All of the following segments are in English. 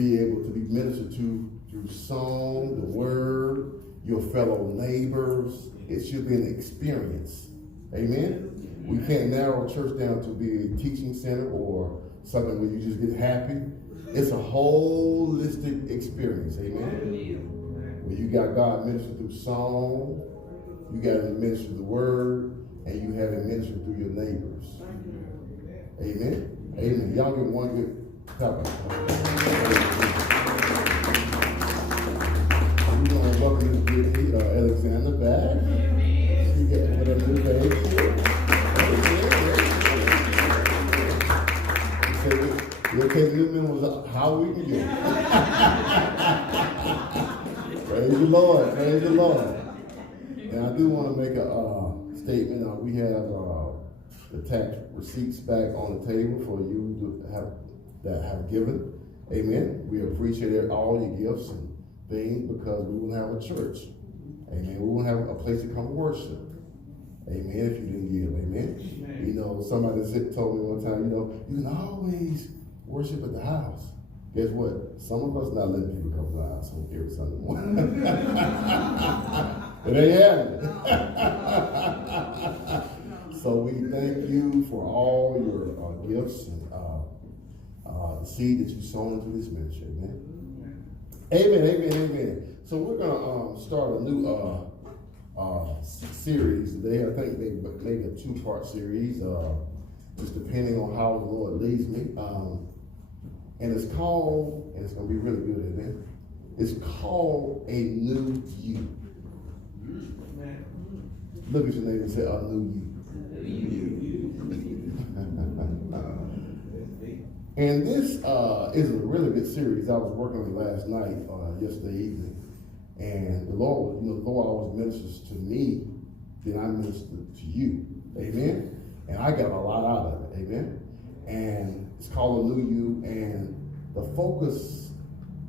be able to be ministered to through song, the word, your fellow neighbors. It should be an experience. Amen? We can't narrow church down to be a teaching center or something where you just get happy. It's a holistic experience. Amen? Where you got God ministered through song, you got Him ministered the word, and you have Him ministered through your neighbors. Amen? Amen. Y'all give one good clap. We're going to welcome Miss Dicc, Alexander back. She got whatever new baby. We'll take new members up how we can get. Praise the Lord. Praise the Lord. And I do want to make a statement. We have the tax receipts back on the table for you that have given. Amen. We appreciate all your gifts and things because we will have a church. Amen. We will have a place to come worship. Amen. If you didn't give. Amen. You know, somebody told me one time, you can always worship at the house. Guess what? Some of us not letting people come to the house on every Sunday morning. It ain't happening. So we thank you for all your gifts and the seed that you sown into this ministry. Amen. Amen. Amen. Amen. So we're gonna start a new series today. I think maybe a 2-part series, just depending on how the Lord leads me. And it's called, and it's going to be really good, amen? It's called A New You. Look at your neighbor and say, A New You. And this is a really good series. I was working on it last night, yesterday evening. And the Lord, the Lord always ministers to me, then I minister to you. Amen? And I got a lot out of it. Amen? And it's called A New You, and the focus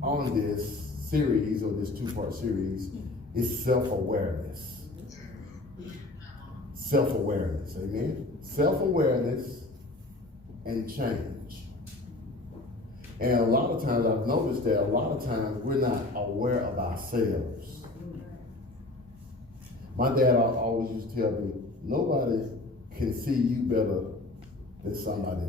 on this series, or this 2-part series, is self-awareness. Self-awareness, amen? Self-awareness and change. And a lot of times, I've noticed that a lot of times we're not aware of ourselves. My dad always used to tell me, nobody can see you better than somebody else.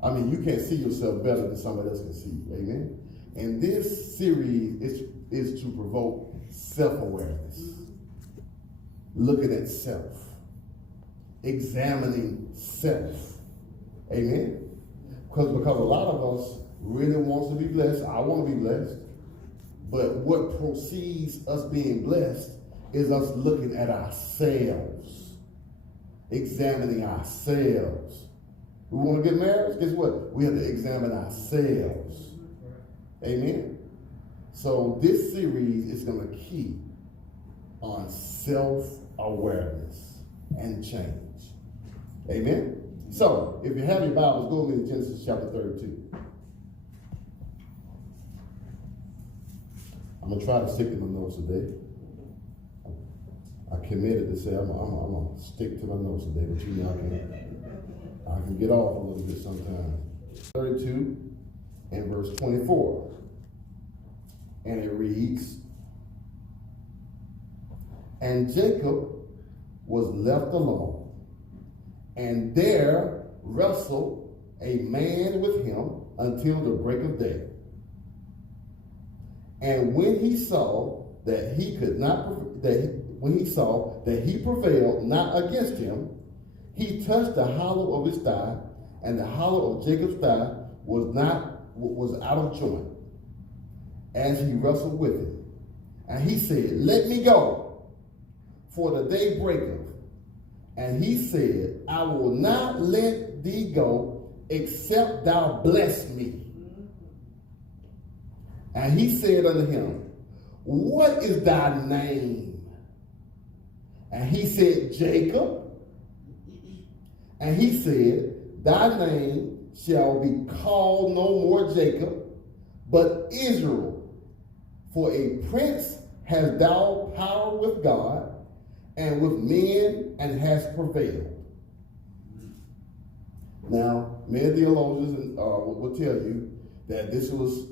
I mean, you can't see yourself better than somebody else can see you, amen? And this series is to provoke self-awareness, looking at self, examining self, amen? Because a lot of us really wants to be blessed. I want to be blessed. But what precedes us being blessed is us looking at ourselves, examining ourselves. We want to get married? Guess what? We have to examine ourselves. Amen? So this series is going to key on self-awareness and change. Amen? So, if you have your Bibles, go to Genesis chapter 32. I'm going to try to stick to my notes today. I committed to say I'm going to stick to my notes today, but I can get off a little bit sometimes. 32 and verse 24. And it reads, And Jacob was left alone, and there wrestled a man with him until the break of day. And when he saw that he prevailed not against him, he touched the hollow of his thigh, and the hollow of Jacob's thigh was out of joint, as he wrestled with it. And he said, Let me go, for the day breaketh. And he said, I will not let thee go, except thou bless me. And he said unto him, What is thy name? And he said, Jacob. And he said, Thy name shall be called no more Jacob, but Israel. For a prince hast thou power with God and with men, and hast prevailed. Now, many theologians will tell you that this was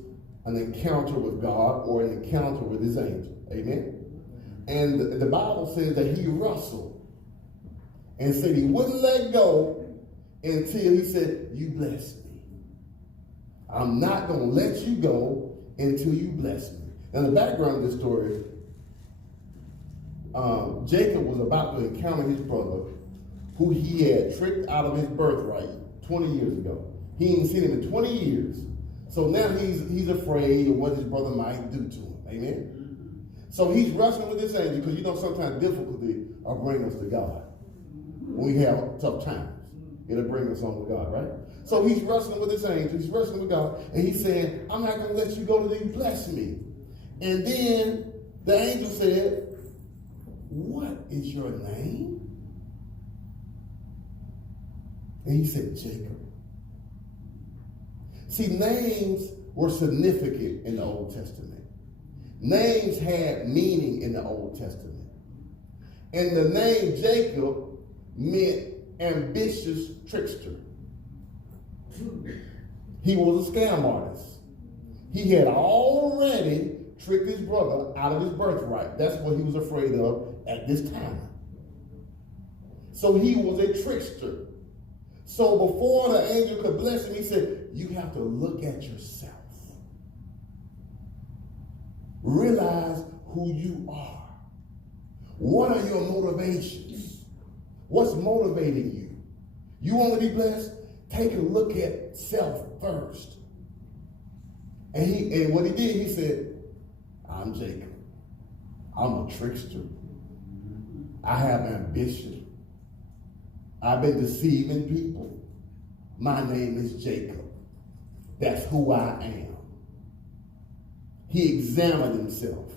an encounter with God or an encounter with his angel. Amen. And the Bible says that he wrestled and said he wouldn't let go until he said, you bless me. I'm not going to let you go until you bless me. Now, the background of this story, Jacob was about to encounter his brother who he had tricked out of his birthright 20 years ago. He ain't seen him in 20 years. So now he's afraid of what his brother might do to him. Amen? So he's wrestling with this angel because you know sometimes difficulty will bring us to God. When we have tough times, it'll bring us on to God, right? So he's wrestling with this angel. He's wrestling with God. And he's saying, I'm not going to let you go till you bless me. And then the angel said, what is your name? And he said, Jacob. See, names were significant in the Old Testament. Names had meaning in the Old Testament. And the name Jacob meant ambitious trickster. He was a scam artist. He had already tricked his brother out of his birthright. That's what he was afraid of at this time. So he was a trickster. So before the angel could bless him, he said, you have to look at yourself. Realize who you are. What are your motivations? What's motivating you? You want to be blessed? Take a look at self first. And what he did, he said, I'm Jacob. I'm a trickster. I have ambition. I've been deceiving people. My name is Jacob. That's who I am. He examined himself.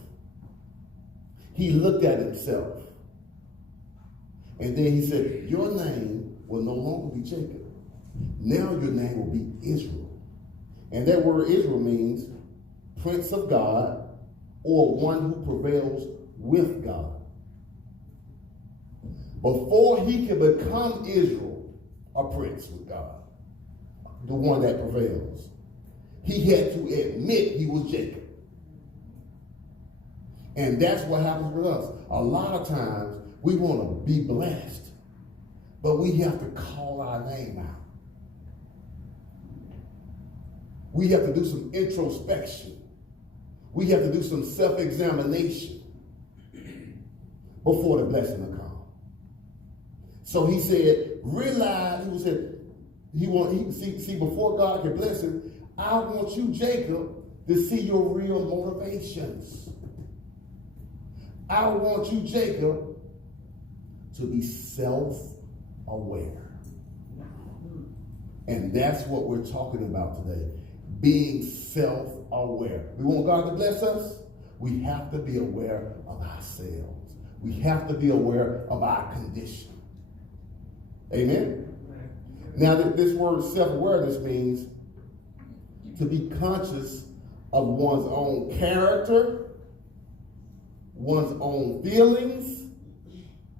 He looked at himself. And then he said, your name will no longer be Jacob. Now your name will be Israel. And that word Israel means Prince of God or one who prevails with God. Before he could become Israel, a prince with God, the one that prevails, he had to admit he was Jacob. And that's what happens with us. A lot of times we want to be blessed, but we have to call our name out. We have to do some introspection. We have to do some self-examination before the blessing will come. So he said, realize, see, before God can bless him, I want you, Jacob, to see your real motivations. I want you, Jacob, to be self-aware. And that's what we're talking about today. Being self-aware. We want God to bless us. We have to be aware of ourselves. We have to be aware of our condition. Amen? Now, this word self-awareness means to be conscious of one's own character, one's own feelings,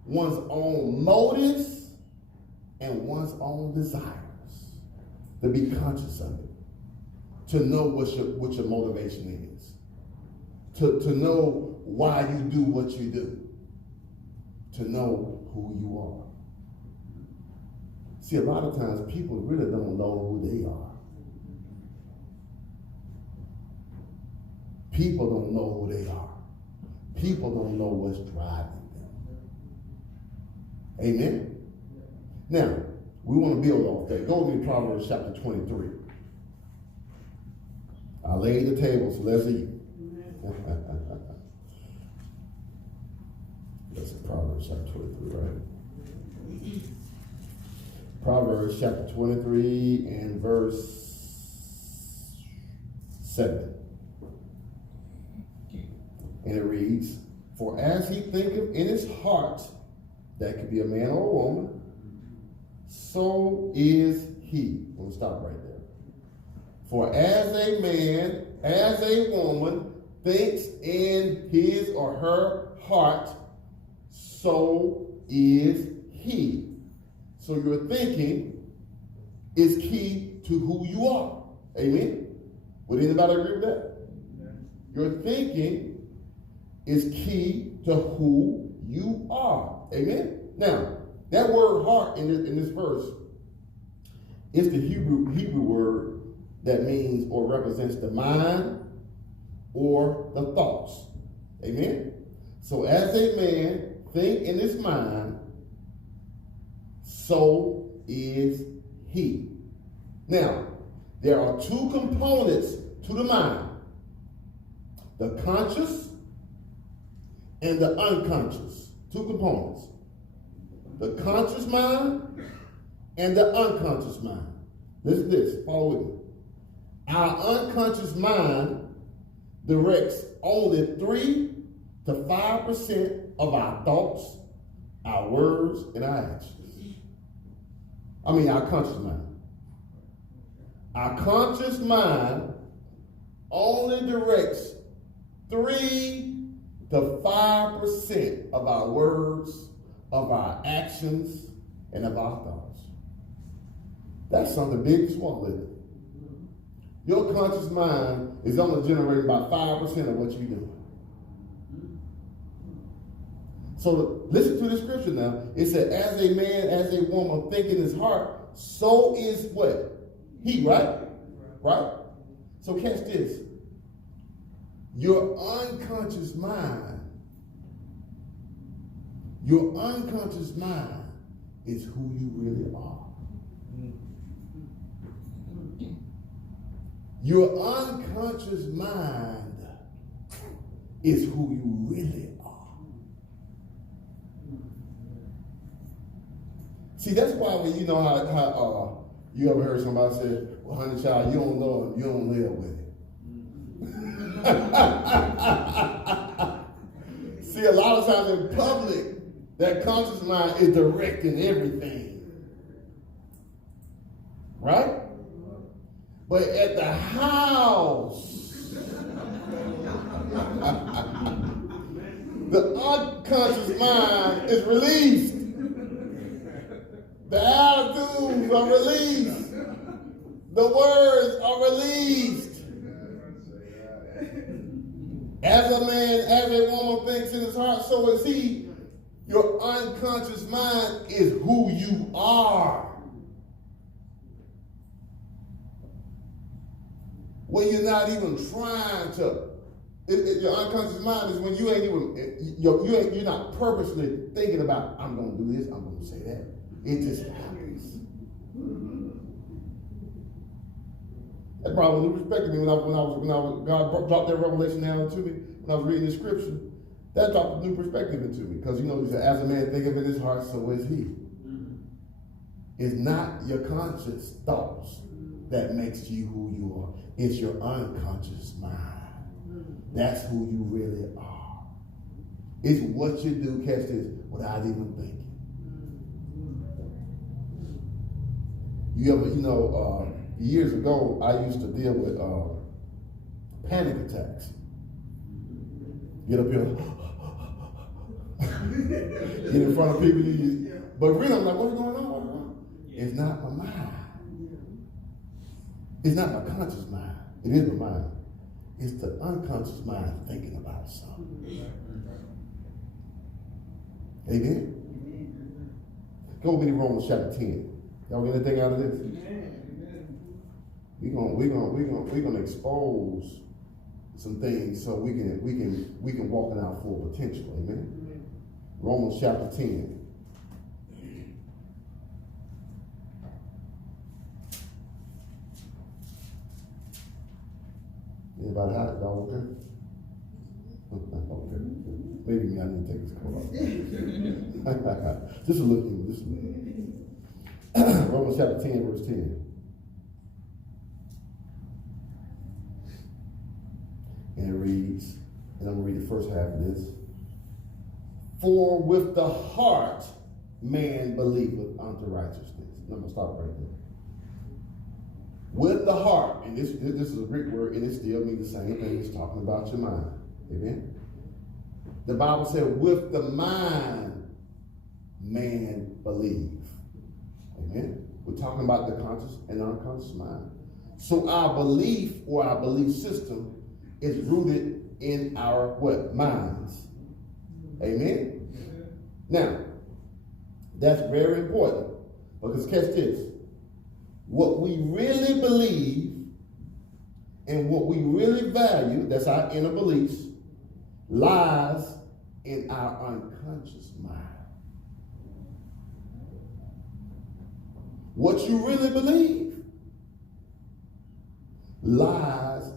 one's own motives, and one's own desires. To be conscious of it. To know what your motivation is. To know why you do what you do. To know who you are. See, a lot of times people really don't know who they are. People don't know who they are. People don't know what's driving them. Amen? Now, we want to build off that. Go with me to Proverbs chapter 23. I laid the table, so let's eat. That's Proverbs chapter 23, right? Proverbs chapter 23 and verse 7. And it reads, for as he thinketh in his heart, that could be a man or a woman, so is he. We'll stop right there. For as a man, as a woman thinks in his or her heart, so is he. So your thinking is key to who you are. Amen? Would anybody agree with that? Your thinking is key to who you are. Amen? Now, that word heart in this verse is the Hebrew word that means or represents the mind or the thoughts. Amen? So as a man think in his mind, so is he. Now, there are two components to the mind: the conscious and the unconscious. Two components: the conscious mind and the unconscious mind. Listen to this, follow with me. Our unconscious mind directs only 3 to 5% of our thoughts, our words, and our actions. Our conscious mind. Our conscious mind only directs 3 to 5% of our words, of our actions, and of our thoughts. That's something big to swallow, isn't it? Your conscious mind is only generating about 5% of what you do. So listen to the scripture now. It said, as a man, as a woman think in his heart, so is what? He, right? Right? So catch this. Your unconscious mind is who you really are. Your unconscious mind is who you really are. See, that's why when you know how you ever heard somebody say, well, honey child, you don't know him, you don't live with him. See, a lot of times in public, that conscious mind is directing everything. Right? But at the house, the unconscious mind is released. The attitudes are released. The words are released. As a man, as a woman thinks in his heart, so is he. Your unconscious mind is who you are. When you're not even trying to, your unconscious mind is when you ain't even, you're not purposely thinking about, I'm going to do this, I'm going to say that. It just happens. That brought a new perspective to me when God dropped that revelation down to me when I was reading the scripture. That dropped a new perspective into me because he said, as a man thinketh in his heart, so is he. It's not your conscious thoughts that makes you who you are. It's your unconscious mind. That's who you really are. It's what you do, catch this, without even thinking. You ever, years ago, I used to deal with panic attacks. Get up here, get in front of people. But really, I'm like, what's going on? It's not my mind. It's not my conscious mind. It is my mind. It's the unconscious mind thinking about something. Amen? Go with me to Romans chapter 10. Y'all get anything out of this? We're gonna expose some things so we can walk in our full potential. Amen? Romans chapter 10. Anybody hot? Y'all okay? Okay. Maybe I need to take this coat off. Just a little. Romans chapter 10, verse 10. And it reads, and I'm going to read the first half of this. For with the heart man believeth unto righteousness. And I'm going to stop right there. With the heart, and this is a Greek word, and it still means the same thing. It's talking about your mind. Amen? The Bible said, with the mind, man believe. Amen? We're talking about the conscious and unconscious mind. So our belief or our belief system is rooted in our what? Minds. Amen? Now, that's very important because catch this. What we really believe and what we really value, that's our inner beliefs, lies in our unconscious mind. What you really believe lies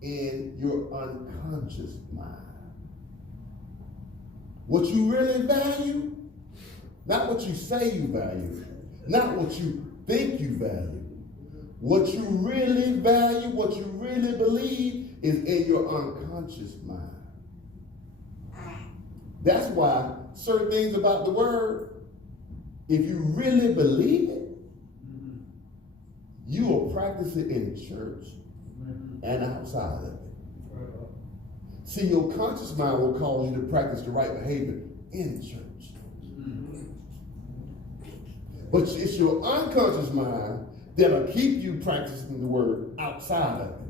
in your unconscious mind. What you really value, not what you say you value, not what you think you value. What you really value, what you really believe is in your unconscious mind. That's why certain things about the word, if you really believe it, you will practice it in church and outside of it. See, your conscious mind will cause you to practice the right behavior in church. But it's your unconscious mind that'll keep you practicing the word outside of it.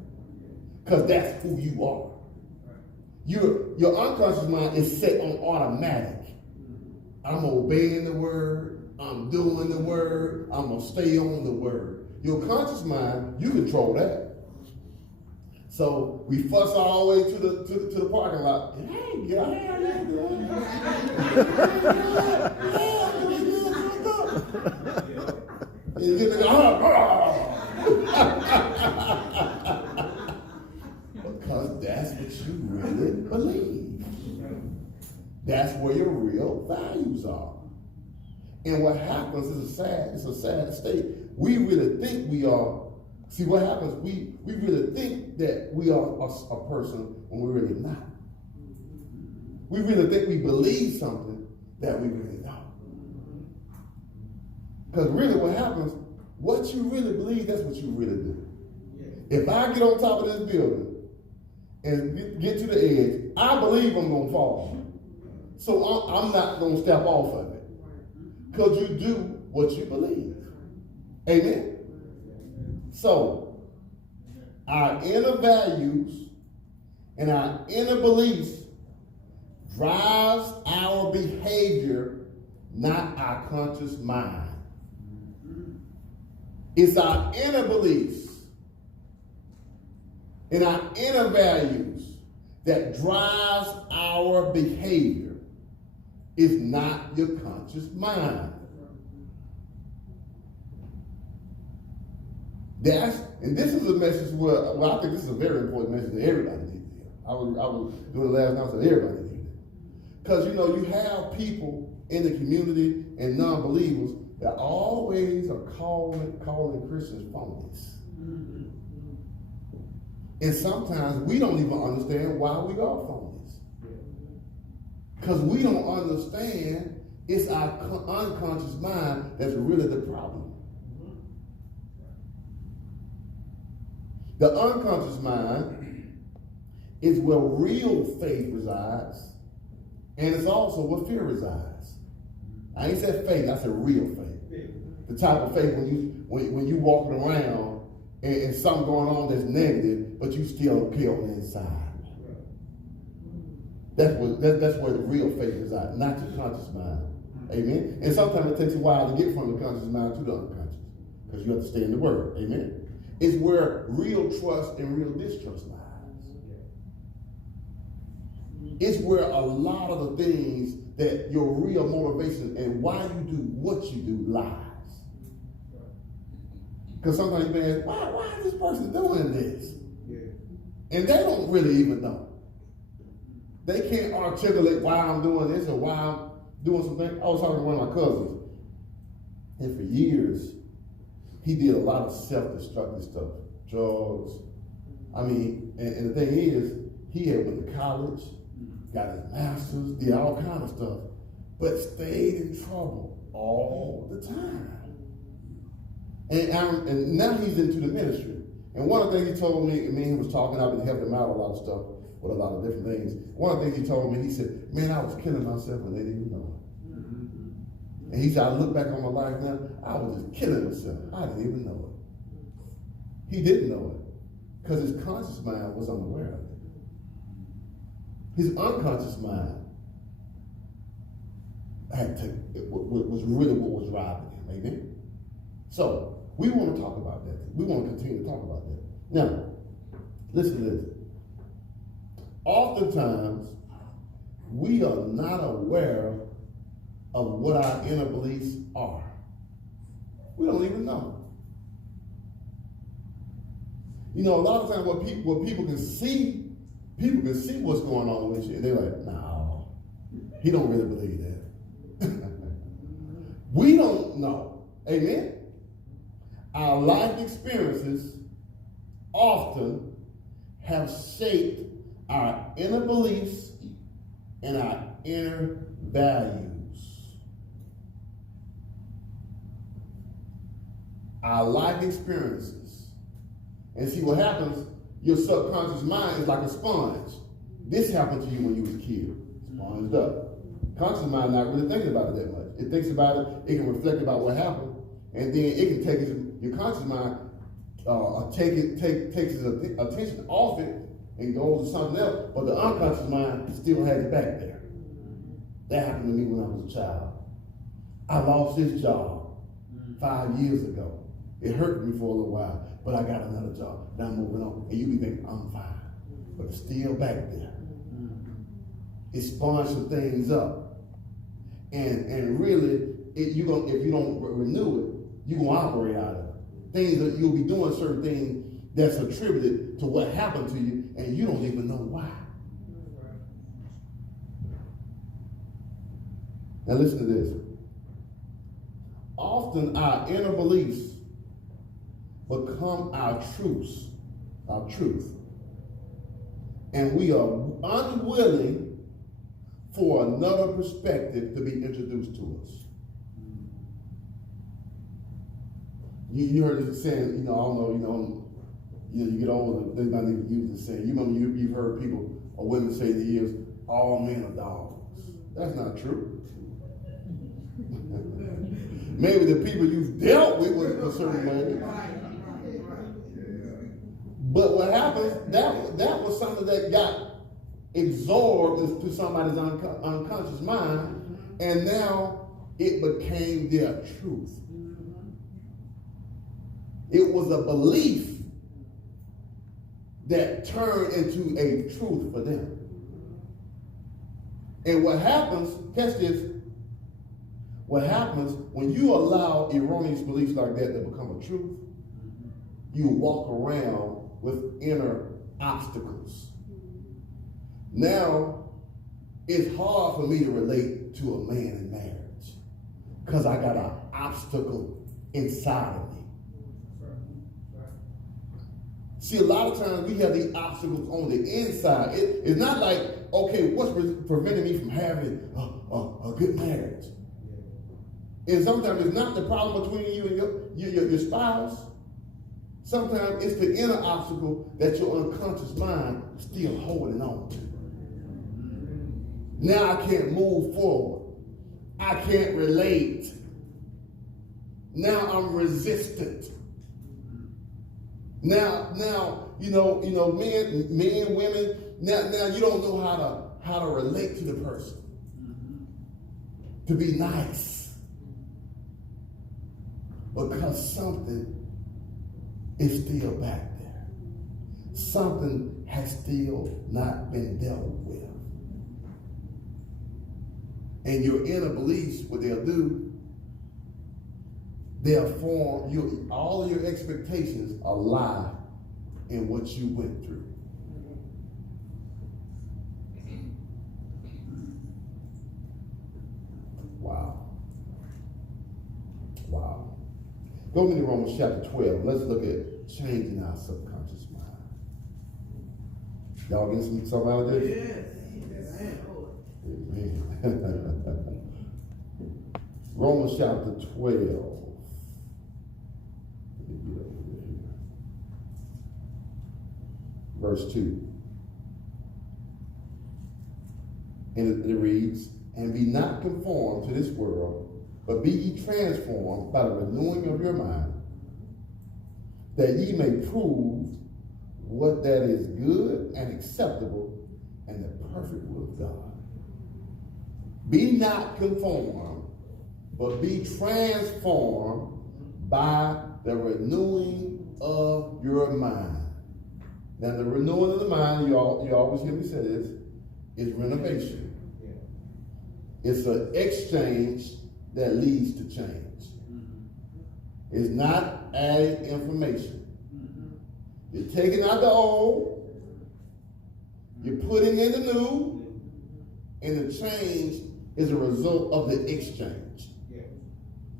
Because that's who you are. Your unconscious mind is set on automatic. I'm obeying the word. I'm doing the word. I'm going to stay on the word. Your conscious mind, you control that. So we fuss all the way to the parking lot. Hey, you get because that's what you really believe. That's where your real values are. And what happens is a sad state. We really think we are. See what happens? We really think that we are a person when we're really not. We really think we believe something that we really don't. Because really what happens, what you really believe, that's what you really do. If I get on top of this building and get to the edge, I believe I'm going to fall. So I'm not going to step off of it. Because you do what you believe. Amen? So, our inner values and our inner beliefs drives our behavior, not our conscious mind. It's our inner beliefs and our inner values that drives our behavior. It's not your conscious mind. And this is a message where, I think this is a very important message that everybody needs to hear. I was doing it last night, so everybody needs it. Because, you have people in the community and non-believers that always are calling Christians phonies. And sometimes we don't even understand why we are phonies. Because we don't understand it's our unconscious mind that's really the problem. The unconscious mind is where real faith resides, and it's also where fear resides. I ain't said faith, I said real faith. The type of faith when you walking around and something going on that's negative, but you still okay on the inside. That's where the real faith resides, not your conscious mind. Amen. And sometimes it takes a while to get from the conscious mind to the unconscious, because you have to stay in the word. Amen. It's where real trust and real distrust lies. It's where a lot of the things that your real motivation and why you do what you do lies. Because sometimes you may ask, why is this person doing this? And they don't really even know. They can't articulate why I'm doing this or why I'm doing something. I was talking to one of my cousins, and for years, he did a lot of self-destructive stuff, drugs. I mean, and the thing is, he had went to college, got his master's, did all kind of stuff, but stayed in trouble all the time. And now he's into the ministry. And one of the things he told me, he was talking, I've been helping him out a lot of stuff with a lot of different things. One of the things he told me, he said, man, I was killing myself and they didn't even know it. And he said, I look back on my life now, I was just killing myself. I didn't even know He didn't know it because his conscious mind was unaware of it. His unconscious mind was really what was driving him. Amen? So, we want to talk about that. We want to continue to talk about that. Now, listen to this. Oftentimes, we are not aware of what our inner beliefs are. We don't even know. You know, a lot of times what people can see what's going on with you, and they're like, no, he don't really believe that. We don't know. Amen? Our life experiences often have shaped our inner beliefs and our inner values. Our life experiences. And see what happens, your subconscious mind is like a sponge. This happened to you when you was a kid. Sponged up. Conscious mind not really thinking about it that much. It thinks about it, it can reflect about what happened, and then it can take your conscious mind, takes its attention off it and goes to something else, but the unconscious mind still has it back there. That happened to me when I was a child. I lost this job 5 years ago. It hurt me for a little while, but I got another job. Now I'm moving on. And you be thinking, I'm fine. But it's still back there. It spawns some things up. And really, if you don't renew it, you're going to operate out of it. Things that you'll be doing certain things that's attributed to what happened to you, and you don't even know why. Now listen to this. Often our inner beliefs become our truth. And we are unwilling for another perspective to be introduced to us. You heard this saying, I don't know, you get older, they're not even using the saying. You remember you've heard people or women say the years, all men are dogs. That's not true. Maybe the people you've dealt with was a certain way. But what happens, that was something that got absorbed into somebody's unconscious mind, and now it became their truth. It was a belief that turned into a truth for them. And what happens, catch this, what happens when you allow erroneous beliefs like that to become a truth, you walk around with inner obstacles. Now, it's hard for me to relate to a man in marriage because I got an obstacle inside of me. See, a lot of times we have these obstacles on the inside. It's not like, okay, what's preventing me from having a good marriage? And sometimes it's not the problem between you and your spouse. Sometimes it's the inner obstacle that your unconscious mind is still holding on to. Now I can't move forward. I can't relate. Now I'm resistant. Now, men, women, now you don't know how to relate to the person. To be nice. Because something is still back there. Something has still not been dealt with. And your inner beliefs, what they'll do, they'll form all of your expectations are lie in what you went through. Wow. Go with me to Romans chapter 12. Let's look at changing our subconscious mind. Y'all getting some out of this? Yes. Amen. Romans chapter 12. Verse 2. And it reads, and be not conformed to this world, but be ye transformed by the renewing of your mind, that ye may prove what that is good and acceptable and the perfect will of God. Be not conformed, but be transformed by the renewing of your mind. Now, the renewing of the mind, you always hear me say this, is renovation. It's an exchange that leads to change. It's not adding information. You're taking out the old, you're putting in the new, and the change is a result of the exchange.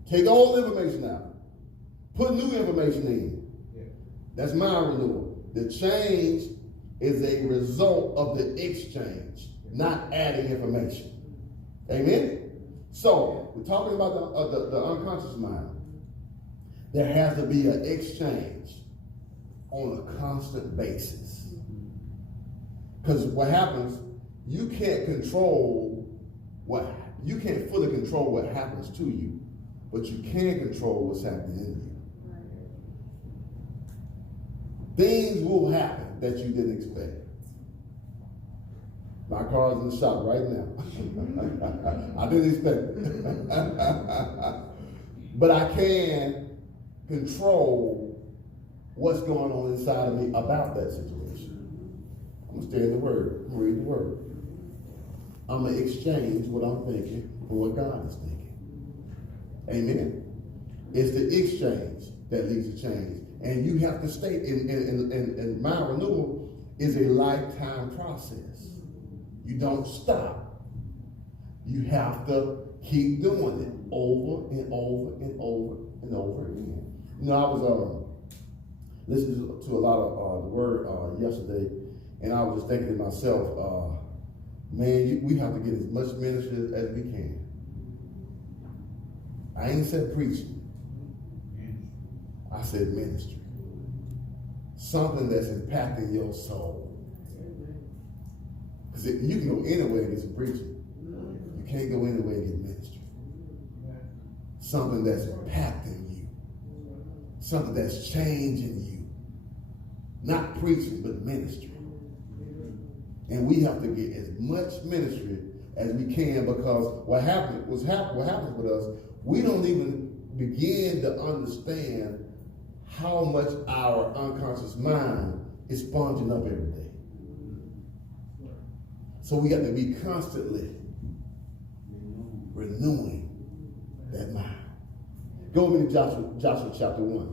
Take old information out, put new information in. That's mind renewal. The change is a result of the exchange, not adding information. Amen? So, we're talking about the unconscious mind. There has to be an exchange on a constant basis. Because what happens, you can't fully control what happens to you, but you can control what's happening in you. Things will happen that you didn't expect. My car's in the shop right now. I didn't expect it. But I can control what's going on inside of me about that situation. I'm going to stay in the Word. I'm going to read the Word. I'm going to exchange what I'm thinking for what God is thinking. Amen. It's the exchange that leads to change. And you have to stay in mind renewal is a lifetime process. You don't stop. You have to keep doing it over and over and over and over again. You know, I was listening to a lot of the Word yesterday, and I was just thinking to myself, man, we have to get as much ministry as we can. I ain't said preaching. I said ministry. Something that's impacting your soul. Because you can go anywhere and get some preaching. You can't go anywhere and get ministry. Something that's impacting you. Something that's changing you. Not preaching, but ministry. And we have to get as much ministry as we can, because what happens with us, we don't even begin to understand how much our unconscious mind is sponging up every day. So we got to be constantly renewing that mind. Go with me to Joshua chapter 1.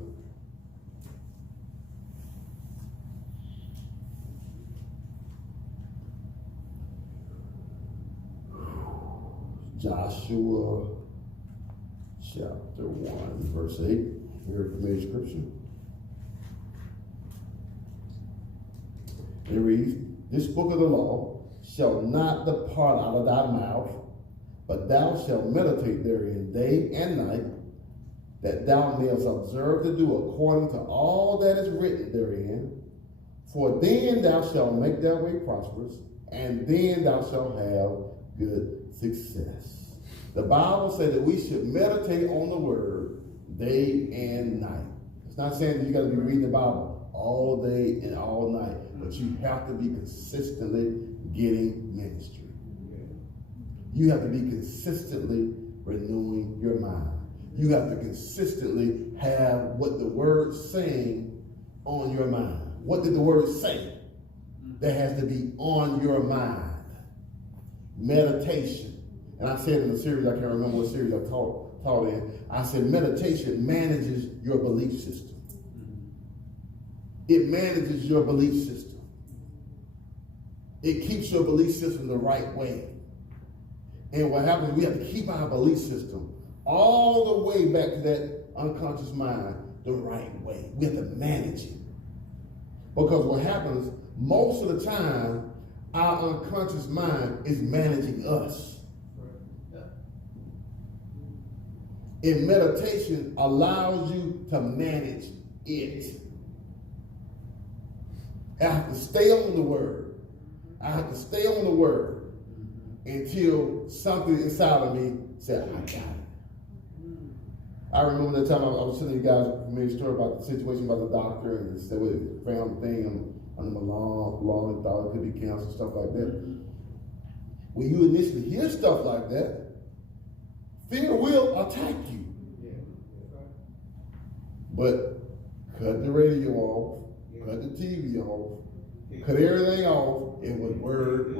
Joshua chapter 1, verse 8. Very familiar scripture. It reads, this book of the law shall not depart out of thy mouth, but thou shalt meditate therein day and night, that thou mayest observe to do according to all that is written therein. For then thou shalt make thy way prosperous, and then thou shalt have good success. The Bible says that we should meditate on the word day and night. It's not saying that you got to be reading the Bible all day and all night, but you have to be consistently getting ministry. You have to be consistently renewing your mind. You have to consistently have what the word's saying on your mind. What did the word say? That has to be on your mind. Meditation. And I said in the series, I can't remember what series I taught in, I said meditation manages your belief system. It manages your belief system. It keeps your belief system the right way. And what happens, we have to keep our belief system all the way back to that unconscious mind the right way. We have to manage it. Because what happens, most of the time, our unconscious mind is managing us. And meditation allows you to manage it. I have to stay on the word. I have to stay on the word until something inside of me said, I got it. I remember that time I was telling you guys a story about the situation about the doctor and they found the thing under my lung and thought it could be cancer, stuff like that. When you initially hear stuff like that, fear will attack you. But cut the radio off, cut the TV off, cut everything off. It was word.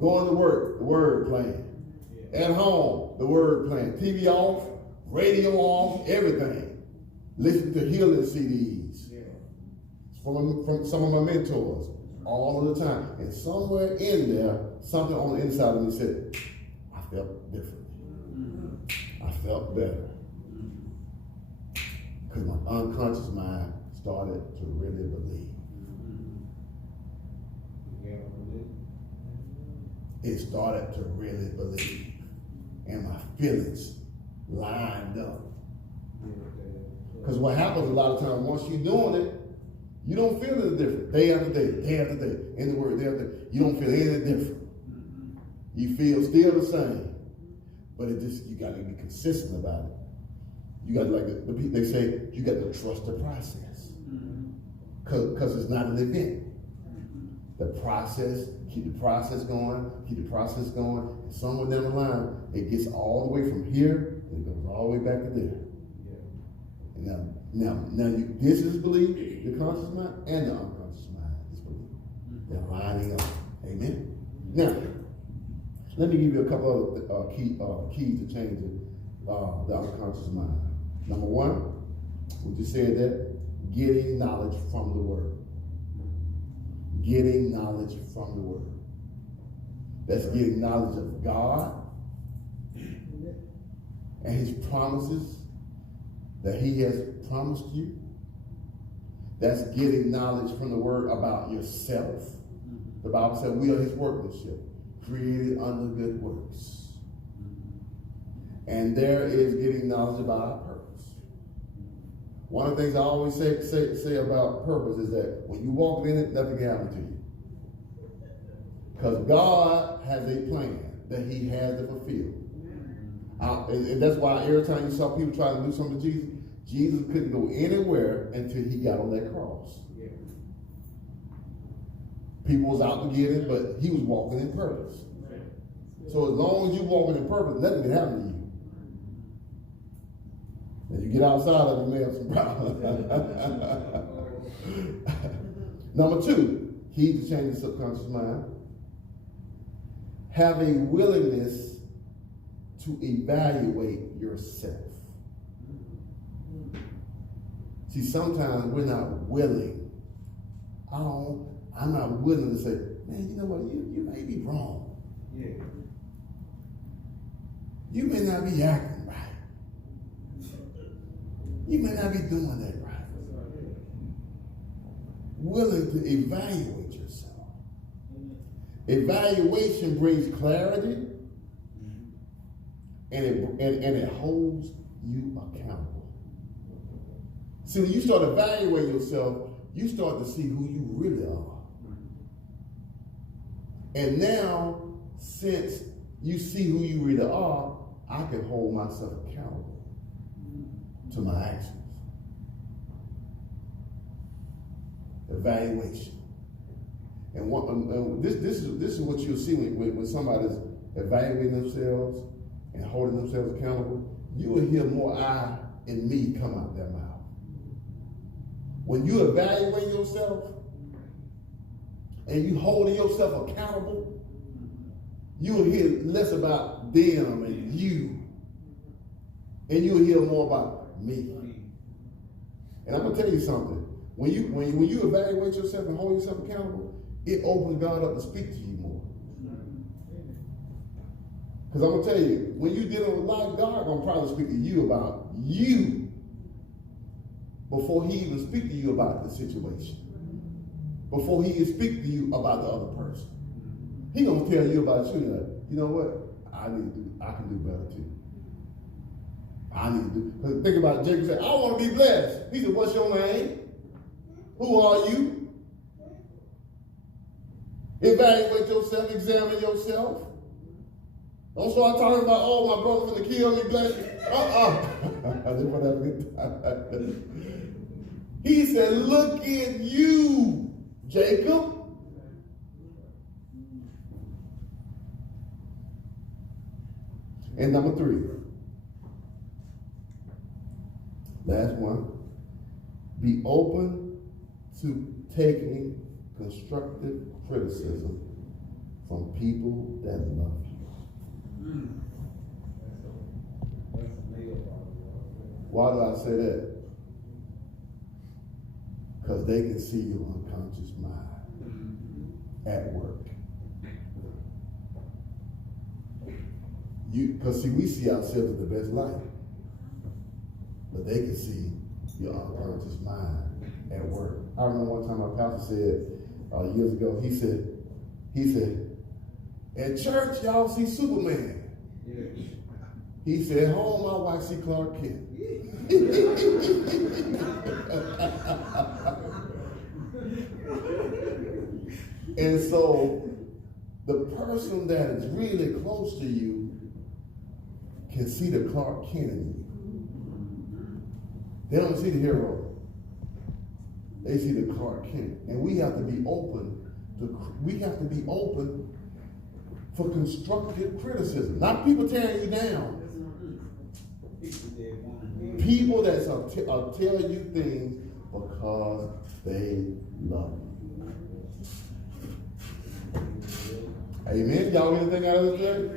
Going to work, the word playing. At home, the word playing. TV off, radio off, everything. Listen to healing CDs from some of my mentors all of the time. And somewhere in there, something on the inside of me said, I felt different. I felt better. Because my unconscious mind started to really believe. It started to really believe. And my feelings lined up. Because what happens a lot of times, once you're doing it, you don't feel any different. Day after day, day after day. In the word, day after day. You don't feel any different. You feel still the same. But you got to be consistent about it. You got to, like they say, you got to trust the process. Because it's not an event. The process, keep the process going, and somewhere down the line, it gets all the way from here, and it goes all the way back to there. And now this is belief, the conscious mind, and the unconscious mind is belief. They're lining up. Amen? Now, let me give you a couple of keys to change the unconscious mind. Number one, we just said that, getting knowledge from the word. Getting knowledge from the word. That's getting knowledge of God and his promises that he has promised you. That's getting knowledge from the word about yourself. The Bible said we are his workmanship, created unto good works. And there is getting knowledge about our purpose. One of the things I always say about purpose is that when you walk in it, nothing can happen to you. Because God has a plan that he has to fulfill. And that's why every time you saw people try to do something to Jesus, Jesus couldn't go anywhere until he got on that cross. People was out to get him, but he was walking in purpose. So as long as you're walking in purpose, nothing can happen to you. And you get outside of it, you may have some problems. Number two, key to change the subconscious mind. Have a willingness to evaluate yourself. See, sometimes we're not willing. I'm not willing to say, man, you know what, you may be wrong. Yeah. You may not be acting right. You may not be doing that right. Willing to evaluate yourself. Evaluation brings clarity and it holds you accountable. See, when you start evaluating yourself, you start to see who you really are. And now, since you see who you really are, I can hold myself accountable to my actions. Evaluation. And this is what you'll see when somebody's evaluating themselves and holding themselves accountable. You will hear more I and me come out their mouth. When you evaluate yourself and you holding yourself accountable, you will hear less about them and you, and you will hear more about me. And I'm gonna tell you something. When you evaluate yourself and hold yourself accountable, it opens God up to speak to you more. Because I'm gonna tell you, when you're dealing with life, God gonna probably speak to you about you before he even speak to you about the situation. Before he even speak to you about the other person. He gonna tell you about you, like, you know what? I can do better too. Because think about it, Jacob said, I want to be blessed. He said, what's your name? Who are you? Evaluate yourself, examine yourself. Don't start talking about, oh, my brother finna kill me, bless you. I didn't want to have a good time. He said, look at you, Jacob. And number 3, last one, be open to taking constructive criticism from people that love you. Why do I say that? Because they can see your unconscious mind at work. Because see, we see ourselves in the best light, but they can see your unconscious mind at work. I remember one time my pastor said, years ago, he said, at church, y'all see Superman. Yes. He said, at home, my wife see Clark Kent. And so, the person that is really close to you can see the Clark Kent in you. They don't see the hero. They see the Clark Kent. And we have to be open for constructive criticism. Not people tearing you down. People that are telling you things because they love you. Amen. Y'all anything out of this?